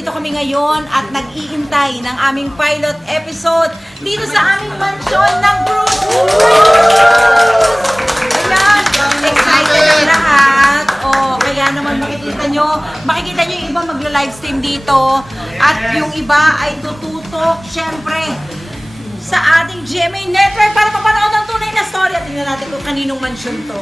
nandito kami ngayon at nag-iintay ng aming pilot episode dito sa aming mansyon ng Bruce. Ayan, excited ang lahat. Kaya naman makikita nyo yung iba magla-livestream dito at yung iba ay tututok, syempre, sa ating GMA Network para mapanood ang tunay na story. At tingnan natin kung kaninong mansyon to.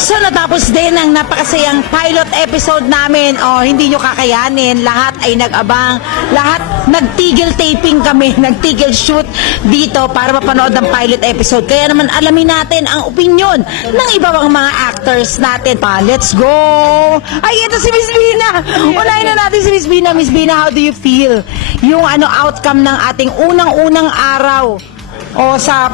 So natapos din ang napakasayang pilot episode namin. Hindi nyo kakayanin. Lahat ay nag-abang. Lahat nagtigil taping kami. Nagtigil shoot dito para mapanood ang pilot episode. Kaya naman alamin natin ang opinion ng iba pang mga actors natin. Let's go! Ay, ito si Miss Bina! Unahin na natin si Miss Bina. Miss Bina, how do you feel? Yung outcome ng ating unang-unang araw sa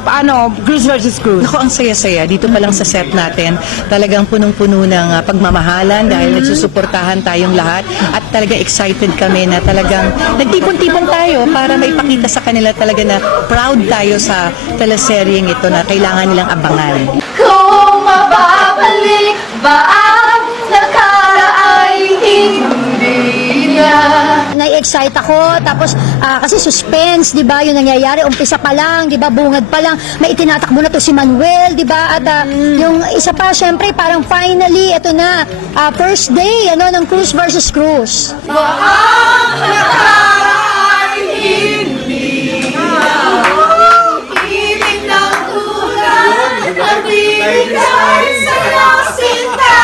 Cruz versus Cruz. Ako, ang saya-saya. Dito pa lang sa set natin, talagang punong-puno ng pagmamahalan dahil nagsusuportahan tayong lahat at talaga excited kami na talagang nagtipon-tipon tayo para maipakita sa kanila talaga na proud tayo sa teleseryeng ito na kailangan nilang abangan. Kung mababalik ba ang nakaraay, hindi na. Na-excite ako, tapos kasi suspense, di ba, yung nangyayari, umpisa pa lang, di ba, bungad pa lang, may itinatakbo na to si Manuel, di ba, at yung isa pa, syempre, parang finally, ito na, first day, ng Cruz versus Cruz. Ang nakaraay, hindi na. Ibig ng tulad, ang binigay sa'yo, sinta.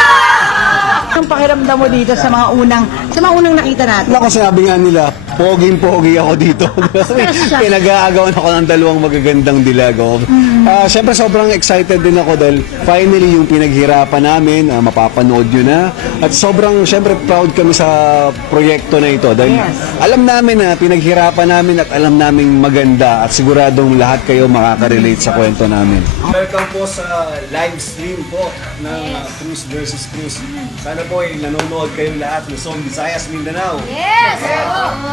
Anong pakiramdam mo dito sa mga unang nakita natin? Ako, sinabi nga nila, poging-pogi ako dito. Pinag-aagawan ako ng dalawang magagandang dilago. Siyempre, sobrang excited din ako dahil finally yung pinaghirapan namin, mapapanood yun na. At sobrang, siyempre, proud kami sa proyekto na ito. Dahil alam namin na pinaghirapan namin at alam namin maganda at siguradong lahat kayo makaka-relate sa kwento namin. Welcome po sa live stream po ng Cruz versus Cruz. Sana po ay nanonood kayo lahat ng Luzon, Visayas, Mindanao. Yes!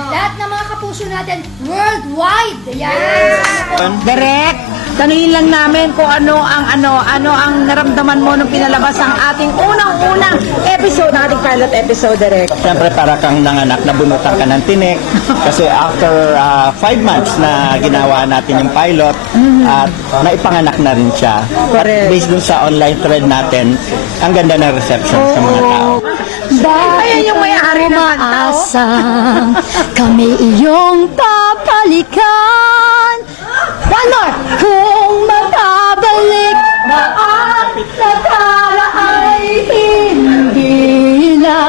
Lahat ng mga kapuso natin worldwide. Yan! Direk, tanungin lang namin kung ano ang naramdaman mo nung pinalabas ang ating unang-unang episode, ng ating pilot episode, Direk. Siyempre para kang nanganak, nabunutan ka ng tinik kasi after 5 months na ginawa natin yung pilot at naipanganak na rin siya. At based dun sa online thread natin, ang ganda ng reception sa mga tao. Bakit yung may-ari naman, umaasang kami iyong papalikan? One more! Kung magkabalik ba ang nakaraay, hindi na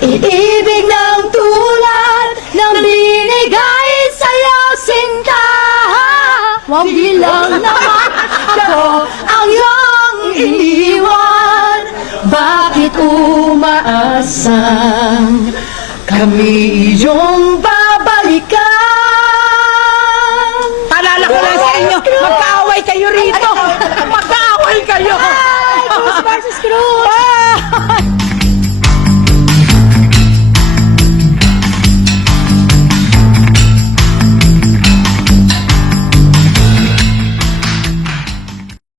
iibig ng tulad ng binigay sa'yo, sinta. Huwag bilang naman ako ang iyong iniwan. Bakit umaasang kami iyong babalikan? Paalala ko lang sa inyo, magkaaway kayo rito! Magkaaway kayo! Cruz versus Cruz!